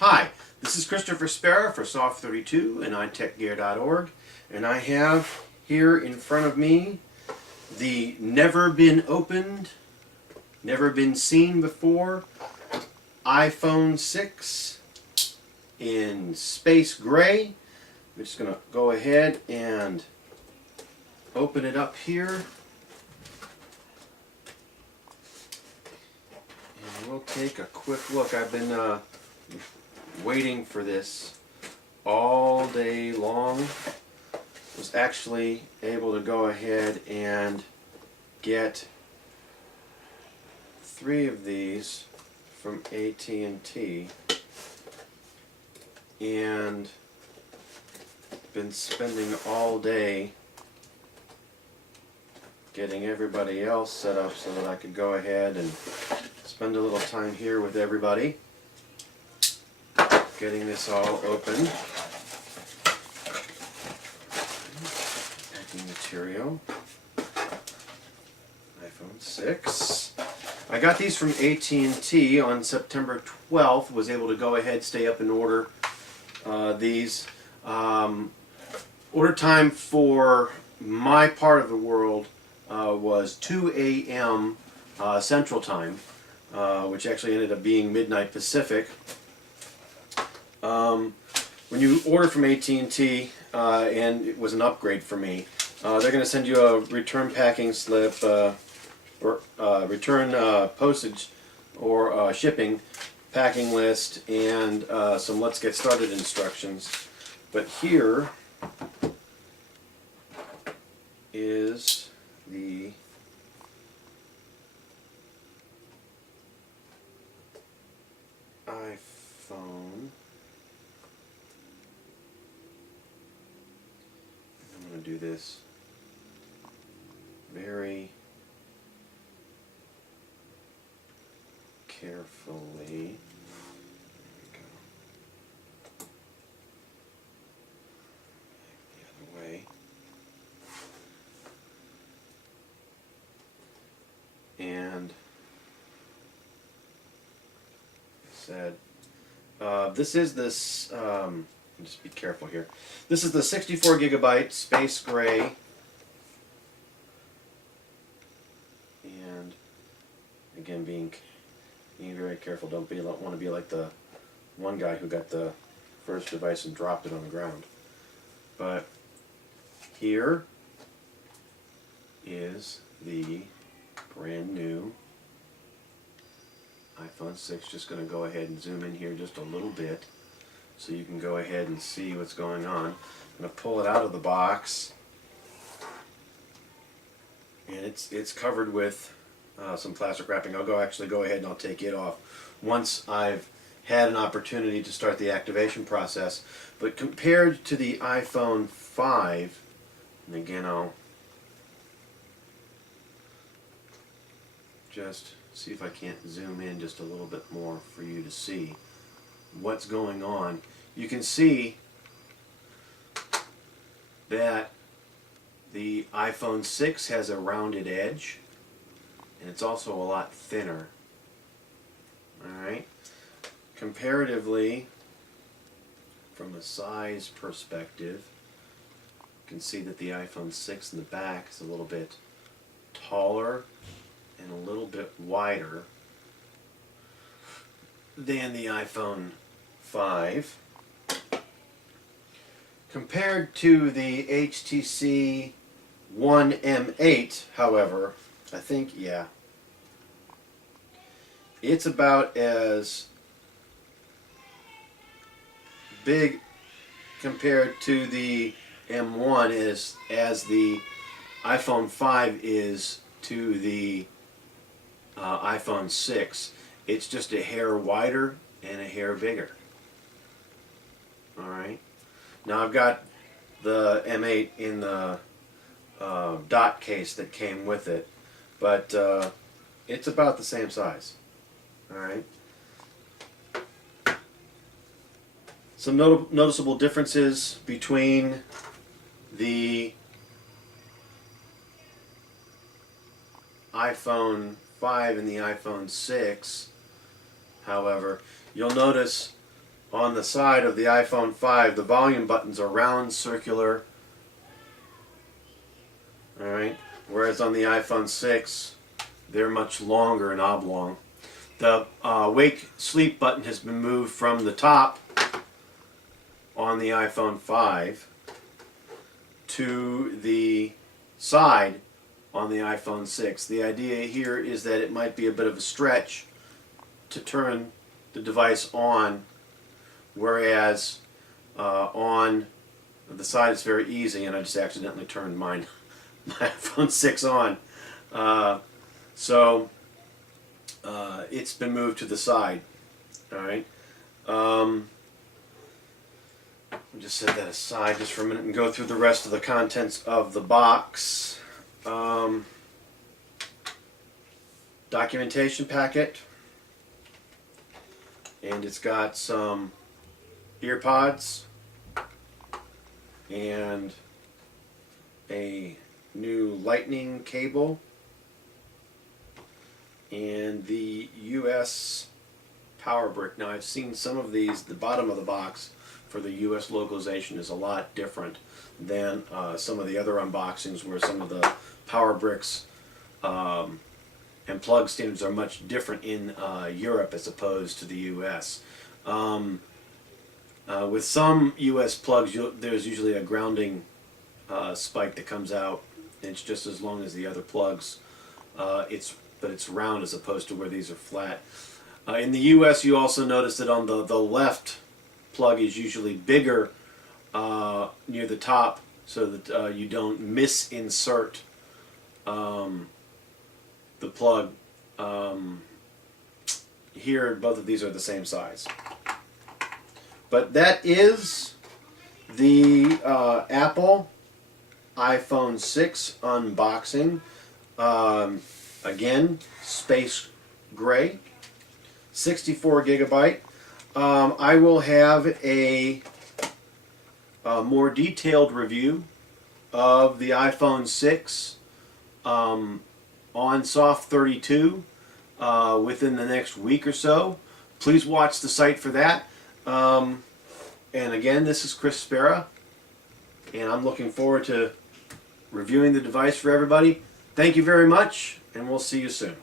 Hi, this is Christopher Sparrow for Soft32 and iTechGear.org, and I have here in front of me the never been opened, never been seen before iPhone 6 in space gray. I'm just going to go ahead and open it up here. And we'll take a quick look. I've been waiting for this all day long. Was actually able to go ahead and get 3 of these from AT&T, and been spending all day getting everybody else set up so that I could go ahead and spend a little time here with everybody getting this all open. Packing material. iPhone 6. I got these from AT&T on September 12th. Was able to go ahead, stay up and order these. Order time for my part of the world was 2 a.m. Central Time, which actually ended up being midnight Pacific. When you order from AT&T, and it was an upgrade for me, they're going to send you a return packing slip, or return postage, or shipping packing list, and some let's get started instructions. But here is the iPhone. I'm going to do this very carefully. The other way. And said, just be careful here. This is the 64 gigabyte space gray, and again, being very careful. Don't want to be like the one guy who got the first device and dropped it on the ground. But here is the brand new iPhone 6. Just going to go ahead and zoom in here just a little bit so you can go ahead and see what's going on. I'm going to pull it out of the box, and it's covered with some plastic wrapping. Actually go ahead and I'll take it off once I've had an opportunity to start the activation process. But compared to the iPhone 5, and again I'll just see if I can't zoom in just a little bit more for you to see what's going on. You can see that the iPhone 6 has a rounded edge, and it's also a lot thinner. Alright? Comparatively, from a size perspective, you can see that the iPhone 6 in the back is a little bit taller and a little bit wider than the iPhone 5. Compared to the HTC One M8, however, I think, yeah, it's about as big compared to the M1 as the iPhone 5 is to the iPhone 6. It's just a hair wider and a hair bigger. Alright. Now I've got the M8 in the dot case that came with it, but it's about the same size. Alright. Some noticeable differences between the iPhone 5 and the iPhone 6, however, you'll notice on the side of the iPhone 5, the volume buttons are round, circular. Alright, whereas on the iPhone 6, they're much longer and oblong. The wake sleep button has been moved from the top on the iPhone 5 to the side on the iPhone 6. The idea here is that it might be a bit of a stretch to turn the device on, whereas on the side it's very easy, and I just accidentally turned my iPhone 6 on. So it's been moved to the side. Alright. I'll just set that aside just for a minute and go through the rest of the contents of the box. Documentation packet, and it's got some ear pods and a new lightning cable and the US power brick. Now I've seen some of these, the bottom of the box for the US localization is a lot different than some of the other unboxings where some of the power bricks and plug standards are much different in Europe as opposed to the US. With some US plugs, there's usually a grounding spike that comes out. It's just as long as the other plugs. But it's round as opposed to where these are flat. In the US, you also notice that on the left plug is usually bigger near the top, so that you don't misinsert the plug. Here, both of these are the same size. But that is the Apple iPhone 6 unboxing. Again, space gray, 64 gigabyte. I will have a more detailed review of the iPhone 6 on Soft32 within the next week or so. Please watch the site for that. And again, this is Chris Spera, and I'm looking forward to reviewing the device for everybody. Thank you very much, and we'll see you soon.